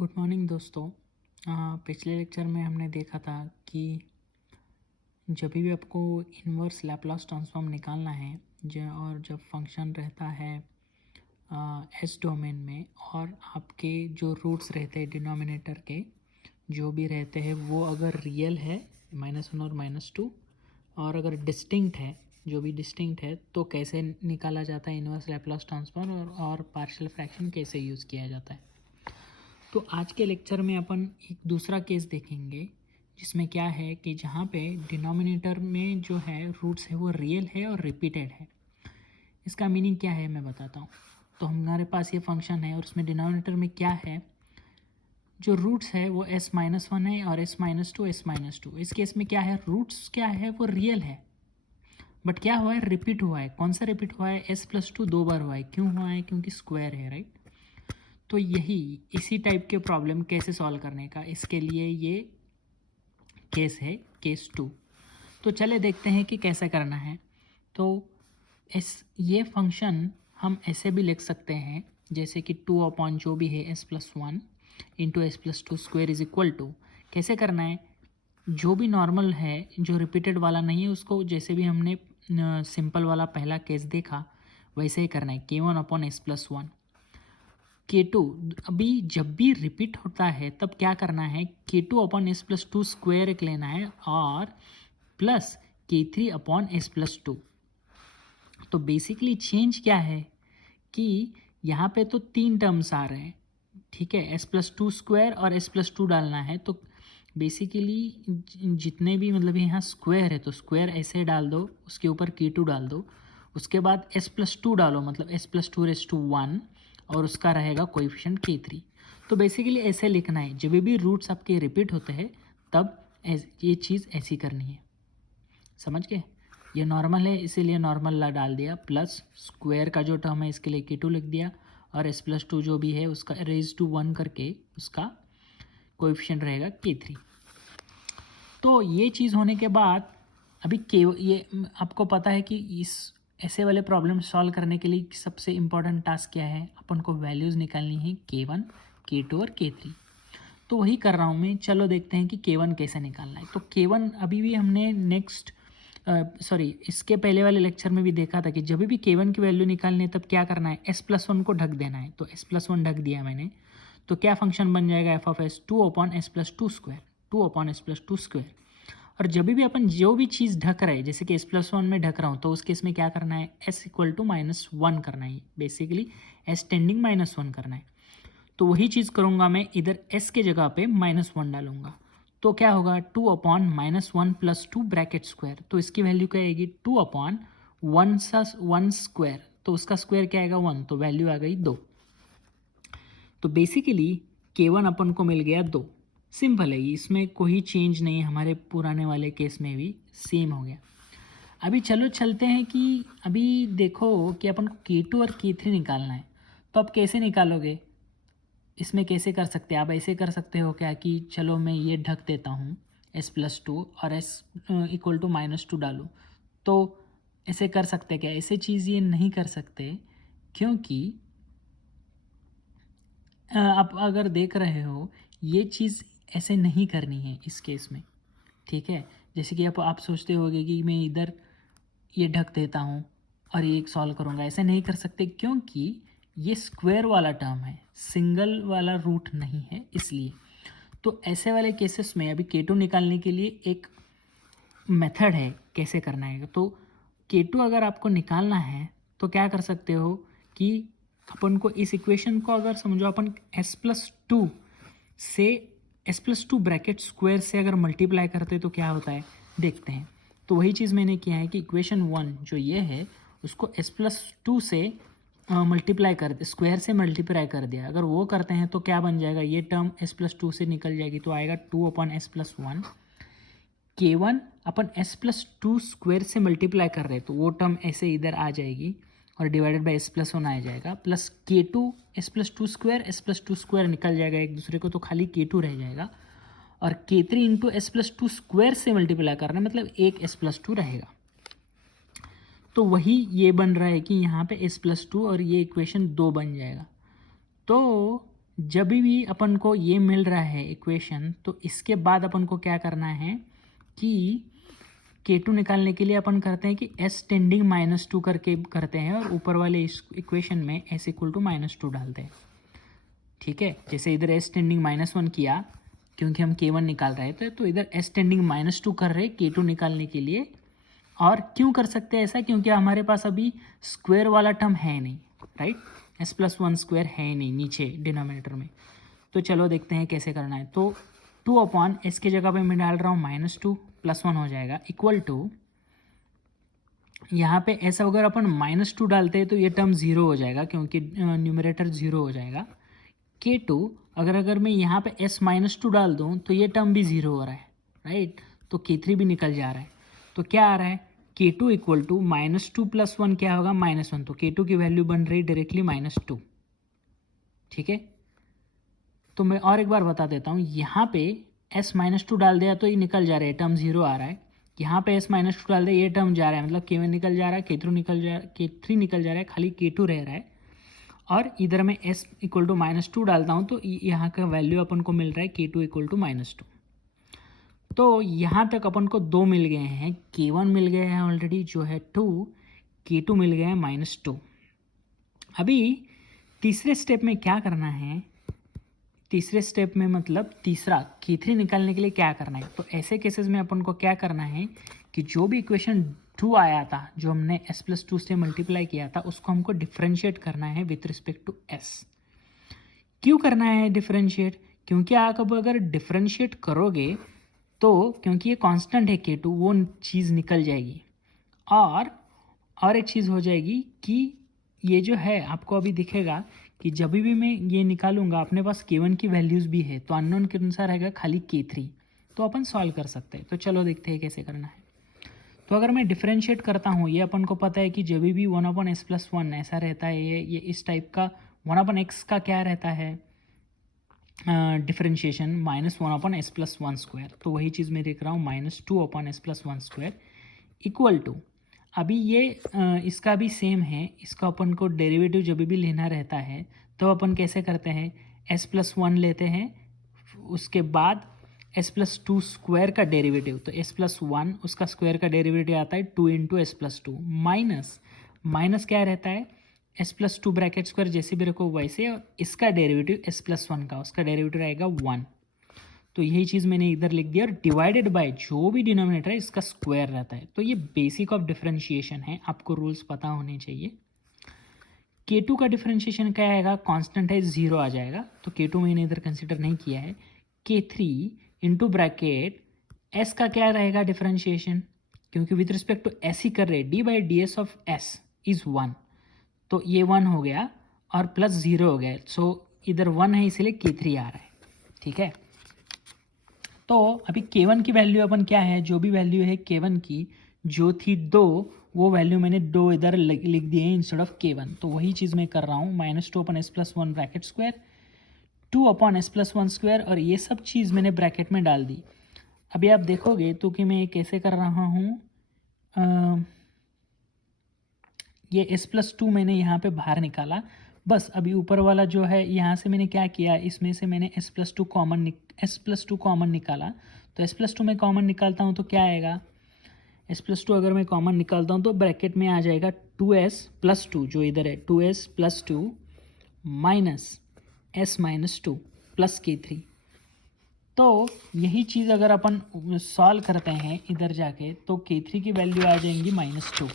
Good morning दोस्तों। पिछले lecture में हमने देखा था कि जब भी आपको इन्वर्स लैप्लास ट्रांसफॉर्म निकालना है और जब फंक्शन रहता है एस डोमेन में और आपके जो रूट्स रहते हैं डिनोमिनेटर के जो भी रहते हैं वो अगर रियल है -1 और -2 और अगर डिस्टिंक्ट है जो भी डिस्टिंक्ट है तो कैसे निकाला जाता है इन्वर्स लैप्लास ट्रांसफॉर्म और पार्शियल फ्रैक्शन कैसे यूज़ किया जाता है। तो आज के लेक्चर में अपन एक दूसरा केस देखेंगे जिसमें क्या है कि जहाँ पे डिनोमिनेटर में जो है रूट्स है वो रियल है और रिपीटेड है। इसका मीनिंग क्या है मैं बताता हूँ। तो हमारे पास ये फंक्शन है और उसमें डिनोमिनेटर में क्या है, जो रूट्स है वो s-1 है और s-2 s-2। इस केस में क्या है, रूट्स क्या है वो रियल है बट क्या हुआ है, रिपीट हुआ है। कौन सा रिपीट हुआ है, s+2 दो बार हुआ है। क्यों हुआ है, क्योंकि स्क्वायर है, राइट। तो यही इसी टाइप के प्रॉब्लम कैसे सॉल्व करने का, इसके लिए ये केस है, केस 2। तो चले देखते हैं कि कैसे करना है। तो ये फंक्शन हम ऐसे भी लिख सकते हैं जैसे कि 2 अपॉन जो भी है s+1 into s+2 square is equal to, कैसे करना है, जो भी नॉर्मल है जो रिपीटेड वाला नहीं है उसको जैसे भी हमने सिंपल वाला पहला केस देखा वैसे ही करना है। k1 अपॉन s+1 K2 अभी जब भी रिपीट होता है तब क्या करना है, K2 अपॉन s+2 स्क्वेयर एक लेना है और प्लस K3 अपॉन s+2। तो बेसिकली चेंज क्या है कि यहाँ पे तो 3 टर्म्स आ रहे हैं, ठीक है, s+2 स्क्वायर और s+2 डालना है। तो बेसिकली जितने भी मतलब यहाँ स्क्वायर है तो स्क्वायर ऐसे डाल दो, उसके ऊपर K2 डाल दो, उसके बाद s+2 डालो मतलब s+2⁻1 और उसका रहेगा कोएफिशिएंट K3। तो बेसिकली ऐसे लिखना है, जब भी रूट्स आपके रिपीट होते हैं तब ये चीज़ ऐसी करनी है। समझ गए, ये नॉर्मल है इसीलिए नॉर्मल ला डाल दिया, प्लस स्क्वायर का जो टर्म है इसके लिए K2 लिख दिया और s+2 जो भी है उसका रेज टू 1 करके उसका कोएफिशिएंट रहेगा K3। तो ये चीज़ होने के बाद अभी ये आपको पता है कि इस ऐसे वाले प्रॉब्लम सॉल्व करने के लिए सबसे इम्पॉर्टेंट टास्क क्या है, अपन को वैल्यूज़ निकालनी है K1 K2 और K3। तो वही कर रहा हूँ मैं। चलो देखते हैं कि K1 कैसे निकालना है। तो K1 अभी भी हमने इसके पहले वाले लेक्चर में भी देखा था कि जब भी K1 की वैल्यू निकालनी है तब क्या करना है, s+1 को ढक देना है। तो s+1 ढक दिया मैंने, तो क्या फंक्शन बन जाएगा f(s) 2 upon s+2 square, 2 upon s+2 square. और जब भी अपन जो भी चीज़ ढक रहे हैं जैसे कि s+1 में ढक रहा हूँ तो उस केस में क्या करना है, s इक्वल टू -1 करना है, बेसिकली s टेंडिंग -1 करना है। तो वही चीज़ करूँगा मैं, इधर s के जगह पे -1 डालूंगा तो क्या होगा, 2 अपॉन -1 प्लस 2 ब्रैकेट स्क्वायर। तो इसकी वैल्यू क्या आएगी, 2 अपॉन 1 स्क्वायर, तो उसका स्क्वायर क्या आएगा 1, तो वैल्यू आ गई 2। तो बेसिकली K1 अपन को मिल गया 2। सिंपल है, इसमें कोई चेंज नहीं है, हमारे पुराने वाले केस में भी सेम हो गया। अभी चलो चलते हैं कि अभी देखो कि अपन को K2 और K3 निकालना है। तो आप कैसे निकालोगे, इसमें कैसे कर सकते हैं आप, ऐसे कर सकते हो क्या कि चलो मैं ये ढक देता हूँ s+2 और s इक्वल टू -2 डालूँ, तो ऐसे कर सकते क्या, ऐसे चीज़ ये नहीं कर सकते क्योंकि आप अगर देख रहे हो ये चीज़ ऐसे नहीं करनी है इस केस में, ठीक है। जैसे कि आप सोचते होगे कि मैं इधर ये ढक देता हूँ और ये सॉल्व करूँगा, ऐसे नहीं कर सकते क्योंकि ये स्क्वायर वाला टर्म है, सिंगल वाला रूट नहीं है, इसलिए। तो ऐसे वाले केसेस में अभी K2 निकालने के लिए एक मेथड है कैसे करना है। तो K2 अगर आपको निकालना है तो क्या कर सकते हो कि अपन को इस इक्वेशन को अगर समझो अपन s+2 से s+2 ब्रैकेट स्क्वायर से अगर मल्टीप्लाई करते तो क्या होता है देखते हैं। तो वही चीज़ मैंने किया है कि इक्वेशन 1 जो ये है उसको s+2 से मल्टीप्लाई कर स्क्वायर से मल्टीप्लाई कर दिया। अगर वो करते हैं तो क्या बन जाएगा, ये टर्म s+2 से निकल जाएगी तो आएगा 2 अपॉन s+1। K1 अपन s+2 स्क्वायर से मल्टीप्लाई कर रहे हैं तो वो टर्म ऐसे इधर आ जाएगी और डिवाइडेड बाई s+1 आ जाएगा, plus K2 s+2 square s+2 square निकल जाएगा एक दूसरे को, तो खाली K2 रह जाएगा और K3 इंटू s+2 स्क्वायर से मल्टीप्लाई करना मतलब एक s+2 रहेगा। तो वही ये बन रहा है कि यहाँ पे s+2 और ये इक्वेशन 2 बन जाएगा। तो जब भी अपन को ये मिल रहा है इक्वेशन, तो इसके बाद अपन को क्या करना है कि K2 निकालने के लिए अपन करते हैं कि S टेंडिंग -2 करके करते हैं और ऊपर वाले इस इक्वेशन में S इक्वल टू -2 डालते हैं। ठीक है, जैसे इधर S टेंडिंग -1 किया क्योंकि हम K1 निकाल रहे थे, तो इधर S टेंडिंग -2 कर रहे K2 निकालने के लिए। और क्यों कर सकते हैं ऐसा, क्योंकि हमारे पास अभी स्क्वायर वाला टर्म है नहीं, राइट। S+1 स्क्वायर है नहीं नीचे डिनोमिनेटर में। तो चलो देखते हैं कैसे करना है। तो 2/S की जगह पे मैं डाल रहा हूँ -2 +1 हो जाएगा इक्वल टू, यहाँ पे ऐसा अगर अपन -2 डालते हैं तो ये टर्म 0 हो जाएगा क्योंकि न्यूमरेटर 0 हो जाएगा। K2 अगर मैं यहाँ पे S-2 डाल दूँ तो ये टर्म भी 0 हो रहा है, राइट। तो K3 भी निकल जा रहा है। तो क्या आ रहा है, K2 इक्वल टू -2 + 1 क्या होगा, -1। तो K2 की वैल्यू बन रही डायरेक्टली -2। ठीक है, तो मैं और एक बार बता देता हूँ, यहाँ पे S-2 डाल दिया तो ये निकल जा रहा है, टर्म 0 आ रहा है। यहाँ पे S-2 डाल दिया, ये टर्म जा रहा है, मतलब K1 निकल जा रहा है, K3 निकल जा रहा है, खाली K2 रह रहा है। और इधर मैं S इक्वल टू -2 डालता हूँ तो यहाँ का वैल्यू अपन को मिल रहा है K2 इक्वल टू -2। तो यहाँ तक अपन को 2 मिल गए हैं, K1 मिल गए हैं ऑलरेडी जो है 2, K2 मिल गए हैं -2। अभी तीसरे स्टेप में क्या करना है, तीसरे स्टेप में मतलब तीसरा K3 निकालने के लिए क्या करना है। तो ऐसे केसेस में अपन को क्या करना है कि जो भी इक्वेशन 2 आया था, जो हमने S+2 से मल्टीप्लाई किया था, उसको हमको डिफ्रेंशिएट करना है विथ रिस्पेक्ट टू S। क्यों करना है डिफ्रेंशिएट, क्योंकि आप अगर डिफ्रेंशिएट करोगे तो क्योंकि ये कांस्टेंट है K2, वो चीज़ निकल जाएगी। और एक चीज़ हो जाएगी कि ये जो है आपको अभी दिखेगा कि जब भी मैं ये निकालूंगा अपने पास K1 की वैल्यूज़ भी है, तो अननोन के अनुसार रहेगा खाली K3। तो अपन सॉल्व कर सकते हैं। तो चलो देखते हैं कैसे करना है। तो अगर मैं डिफरेंशिएट करता हूँ, ये अपन को पता है कि जब भी 1/S+1 ऐसा रहता है, ये इस टाइप का 1/x का क्या रहता है डिफरेंशिएशन, -1/S+1 स्क्वायर। तो वही चीज़ मैं देख रहा हूँ, -2/S+1 स्क्वायर इक्वल टू, अभी ये इसका भी सेम है, इसका अपन को डेरिवेटिव जब भी लेना रहता है तो अपन कैसे करते हैं, S+1 लेते हैं, उसके बाद S+2 स्क्वायर का डेरिवेटिव, तो S+1 उसका स्क्वायर का डेरिवेटिव आता है 2 × S+2 माइनस क्या रहता है, S+2 ब्रैकेट स्क्वायर जैसे भी रखो वैसे, और इसका डेरिवेटिव S+1 का, उसका डेरिवेटिव आएगा 1। तो यही चीज़ मैंने इधर लिख दिया, और डिवाइडेड बाय जो भी डिनोमिनेटर है इसका स्क्वायर रहता है। तो ये बेसिक ऑफ डिफरेंशिएशन है, आपको रूल्स पता होने चाहिए। K2 का डिफरेंशिएशन क्या आएगा, कांस्टेंट है 0 आ जाएगा, तो K2 मैंने इधर कंसिडर नहीं किया है। K3 इंटू ब्रैकेट S का क्या रहेगा डिफरेंशिएशन, क्योंकि विथ रिस्पेक्ट टू S ही कर रहे, d/ds ऑफ S इज़ 1, तो ये 1 हो गया और प्लस 0 हो गया। सो इधर 1 है इसलिए K3 आ रहा है। ठीक है, तो अभी K1 की वैल्यू अपन क्या है, जो भी वैल्यू है K1 की जो थी 2, वो वैल्यू मैंने 2 इधर लिख दिए हैं इंस्टेड ऑफ K1। तो वही चीज़ मैं कर रहा हूँ, -2/S+1 bracket square, 2/S+1 square, और ये सब चीज़ मैंने ब्रैकेट में डाल दी। अभी आप देखोगे तो कि मैं कैसे कर रहा हूँ, ये S+2 मैंने यहाँ पे बाहर निकाला, बस अभी ऊपर वाला जो है यहाँ से मैंने क्या किया, इसमें से मैंने S+2 कॉमन निकाला। तो S+2 में कॉमन निकालता हूँ तो क्या आएगा, S+2 अगर मैं कॉमन निकालता हूँ तो ब्रैकेट में आ जाएगा 2S+2, जो इधर है 2S+2 -S-2 प्लस K3। तो यही चीज़ अगर अपन सॉल्व करते हैं इधर जाके, तो K3 की वैल्यू आ जाएंगी -2,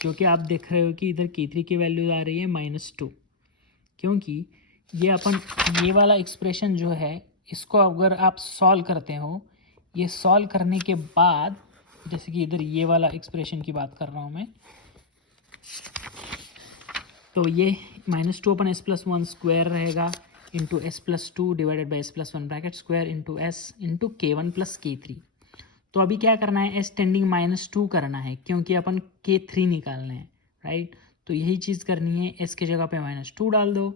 क्योंकि आप देख रहे हो कि इधर K3 की वैल्यू आ रही है -2, क्योंकि ये अपन ये वाला एक्सप्रेशन जो है इसको अगर आप सॉल्व करते हो, ये सॉल्व करने के बाद, जैसे कि इधर ये वाला एक्सप्रेशन की बात कर रहा हूँ मैं, तो ये -2/S+1 स्क्वायर रहेगा into S+2 divided by S+1 bracket square into S into K1 plus K3। तो अभी क्या करना है, S टेंडिंग -2 करना है क्योंकि अपन K3 निकालना है, राइट। तो यही चीज़ करनी है, S की जगह पे -2 डाल दो,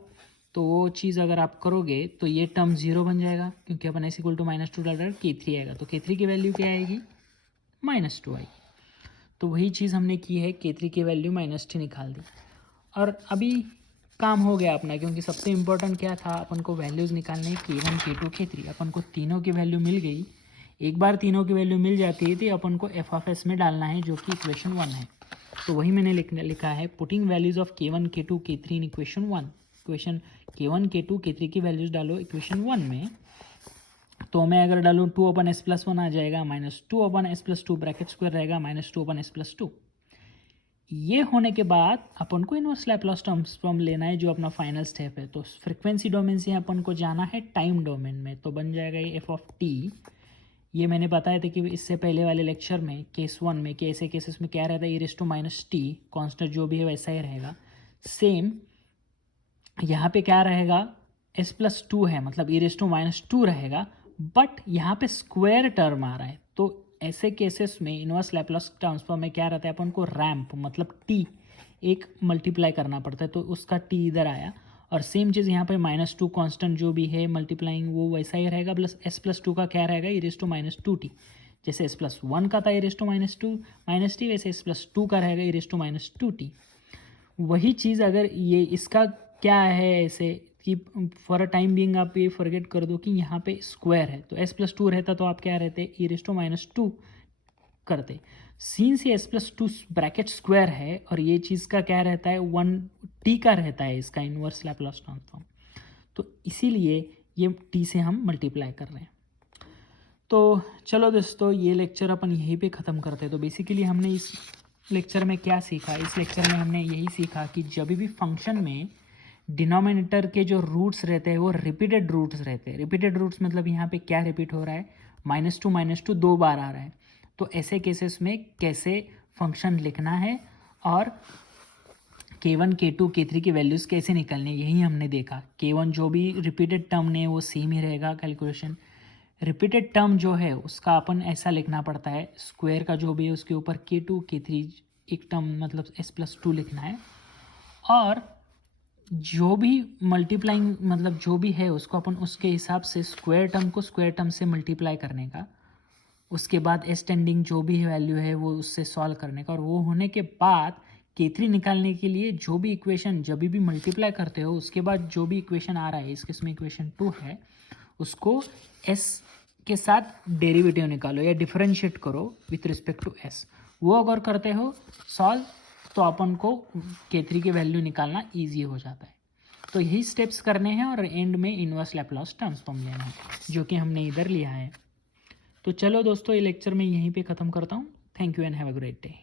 तो वो चीज़ अगर आप करोगे तो ये टर्म 0 बन जाएगा, क्योंकि अपन S = -2 डाल रहे हैं, K3 आएगा, तो K3 की वैल्यू क्या आएगी, -2 आएगी। तो वही चीज़ हमने की है, K3 की वैल्यू -2 निकाल दी। और अभी काम हो गया अपना, क्योंकि सबसे इम्पोर्टेंट क्या था, अपन को वैल्यूज़ निकालने K1 K2 K3। अपन को तीनों की वैल्यू मिल गई। एक बार तीनों की वैल्यू मिल जाती है तो अपन को f(s) में डालना है, जो कि इक्वेशन 1 है। तो वही मैंने लिखा है, putting values of K1 K2 K3 in equation 1। Equation K1 K2 K3 की वैल्यूज़ डालो इक्वेशन 1 में। तो मैं अगर डालूँ 2/s+1 आ जाएगा, -2/s+2 ब्रैकेट स्क्वायर रहेगा, -2/s+2। ये होने के बाद अपन को इनवर्स लैप्लास ट्रांसफॉर्म लेना है, जो अपना फाइनल स्टेप है। तो फ्रीक्वेंसी डोमेन से अपन को जाना है टाइम डोमेन में। तो बन जाएगा ये f(t). ये मैंने बताया था कि इससे पहले वाले लेक्चर में केस 1 में कि ऐसे केसेस में क्या रहता है, e⁻t कांस्टेंट जो भी है वैसा ही रहेगा। सेम यहाँ पे क्या रहेगा, s+2 है, मतलब e⁻² रहेगा, बट यहाँ पे स्क्वायर टर्म आ रहा है। तो ऐसे केसेस में इनवर्स लैप्लास ट्रांसफॉर्म में क्या रहता है, अपन को रैंप मतलब t एक मल्टीप्लाई करना पड़ता है, तो उसका t इधर आया। और सेम चीज़ यहाँ पे -2 कांस्टेंट जो भी है मल्टीप्लाइंग वो वैसा ही रहेगा, प्लस s+2 का क्या रहेगा, e⁻²t। जैसे s+1 का था e⁻² वैसे s+2 का रहेगा e⁻²t। वही चीज़ अगर ये इसका क्या है ऐसे कि फॉर अ टाइम बीइंग आप ये फॉरगेट कर दो कि यहाँ पे स्क्वायर है, तो s+2 रहता तो आप क्या रहते, e⁻² करते। सीन्स ये s+2 ब्रैकेट स्क्वायर है और ये चीज़ का क्या रहता है, 1t का रहता है इसका इनवर्स लैप्लास ट्रांसफॉर्म। तो इसीलिए ये t से हम मल्टीप्लाई कर रहे हैं। तो चलो दोस्तों, ये लेक्चर अपन यहीं पे ख़त्म करते हैं। तो बेसिकली हमने इस लेक्चर में क्या सीखा, इस लेक्चर में हमने यही सीखा कि जब भी फंक्शन में डिनोमिनेटर के जो रूट्स रहते हैं वो रिपीटेड रूट्स रहते हैं। रिपीटेड रूट्स मतलब यहाँ पे क्या रिपीट हो रहा है, -2 2 बार आ रहा है। तो ऐसे केसेस में कैसे फंक्शन लिखना है और K1 K2 K3 की वैल्यूज़ कैसे निकलने, यही हमने देखा। K1 जो भी रिपीटेड टर्म ने वो सेम ही रहेगा कैलकुलेशन। रिपीटेड टर्म जो है उसका अपन ऐसा लिखना पड़ता है, स्क्वायर का जो भी है उसके ऊपर K2 K3 एक टर्म मतलब s+2 लिखना है। और जो भी मल्टीप्लाइंग मतलब जो भी है उसको अपन उसके हिसाब से स्क्वायर टर्म को स्क्वायर टर्म से मल्टीप्लाई करने का। उसके बाद एस टेंडिंग जो भी वैल्यू है वो उससे सॉल्व करने का। और वो होने के बाद K3 निकालने के लिए जो भी इक्वेशन जब भी मल्टीप्लाई करते हो उसके बाद जो भी इक्वेशन आ रहा है, इस केस में इक्वेशन 2 है, उसको s के साथ डेरिवेटिव निकालो या डिफरेंशिएट करो विथ रिस्पेक्ट टू s। वो अगर करते हो सॉल्व तो अपन को K3 की वैल्यू निकालना ईजी हो जाता है। तो यही स्टेप्स करने हैं और एंड में इनवर्स लैप्लास ट्रांसफॉर्म लेना है, जो कि हमने इधर लिया है। तो चलो दोस्तों, ये लेक्चर मैं यहीं पे ख़त्म करता हूँ। Thank you and have a great day.